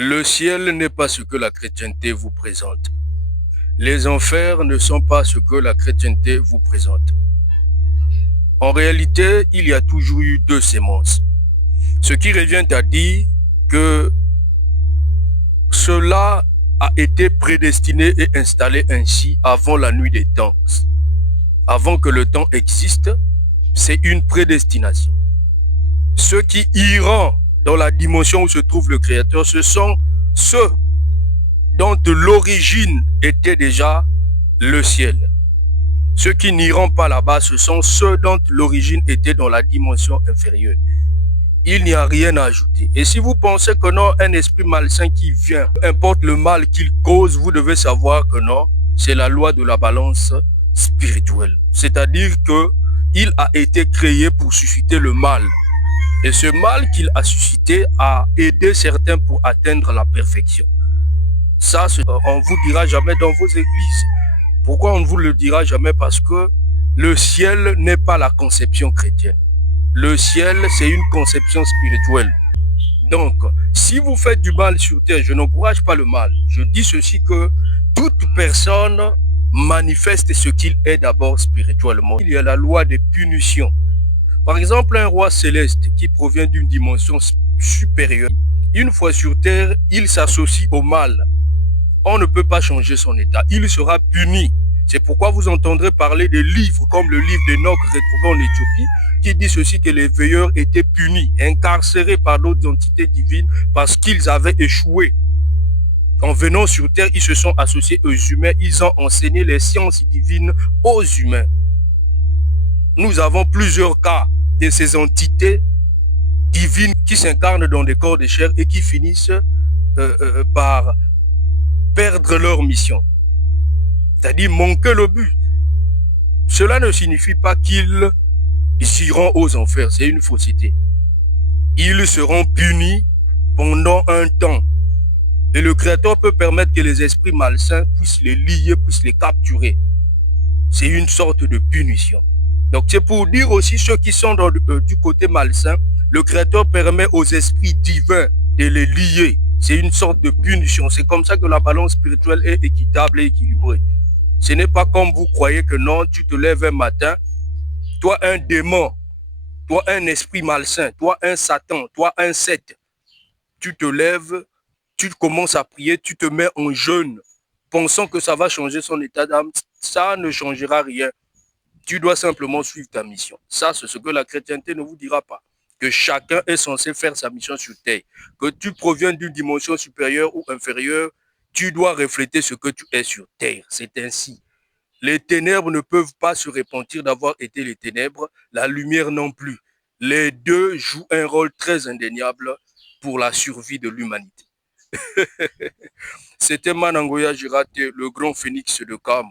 Le ciel n'est pas ce que la chrétienté vous présente. Les enfers ne sont pas ce que la chrétienté vous présente. En réalité, il y a toujours eu deux sémences. Ce qui revient à dire que cela a été prédestiné et installé ainsi avant la nuit des temps. Avant que le temps existe, c'est une prédestination. Ceux qui iront dans la dimension où se trouve le Créateur, ce sont ceux dont l'origine était déjà le ciel. Ceux qui n'iront pas là-bas, ce sont ceux dont l'origine était dans la dimension inférieure. Il n'y a rien à ajouter. Et si vous pensez que non, un esprit malsain qui vient, peu importe le mal qu'il cause, vous devez savoir que non, c'est la loi de la balance spirituelle. C'est-à-dire que il a été créé pour susciter le mal. Et ce mal qu'il a suscité a aidé certains pour atteindre la perfection. Ça, on ne vous dira jamais dans vos églises. Pourquoi on ne vous le dira jamais? Parce que le ciel n'est pas la conception chrétienne. Le ciel, c'est une conception spirituelle. Donc, si vous faites du mal sur terre, je n'encourage pas le mal. Je dis ceci que toute personne manifeste ce qu'il est d'abord spirituellement. Il y a la loi des punitions. Par exemple, un roi céleste qui provient d'une dimension supérieure, une fois sur terre, il s'associe au mal. On ne peut pas changer son état. Il sera puni. C'est pourquoi vous entendrez parler des livres comme le livre d'Enoch retrouvé en Éthiopie, qui dit ceci que les veilleurs étaient punis, incarcérés par d'autres entités divines parce qu'ils avaient échoué. En venant sur terre, ils se sont associés aux humains. Ils ont enseigné les sciences divines aux humains. Nous avons plusieurs cas de ces entités divines qui s'incarnent dans des corps de chair et qui finissent par perdre leur mission. C'est-à-dire manquer le but. Cela ne signifie pas qu'ils iront aux enfers. C'est une fausseté. Ils seront punis pendant un temps. Et le Créateur peut permettre que les esprits malsains puissent les lier, puissent les capturer. C'est une sorte de punition. Donc c'est pour dire aussi ceux qui sont du côté malsain, le Créateur permet aux esprits divins de les lier. C'est une sorte de punition. C'est comme ça que la balance spirituelle est équitable et équilibrée. Ce n'est pas comme vous croyez que non, tu te lèves un matin, toi un démon, toi un esprit malsain, toi un Satan, toi un Seth. Tu te lèves, tu commences à prier, tu te mets en jeûne, pensant que ça va changer son état d'âme. Ça ne changera rien. Tu dois simplement suivre ta mission. Ça, c'est ce que la chrétienté ne vous dira pas. Que chacun est censé faire sa mission sur terre. Que tu proviens d'une dimension supérieure ou inférieure, tu dois refléter ce que tu es sur terre. C'est ainsi. Les ténèbres ne peuvent pas se repentir d'avoir été les ténèbres, la lumière non plus. Les deux jouent un rôle très indéniable pour la survie de l'humanité. C'était Manangoya Girate, le grand phénix de Kam.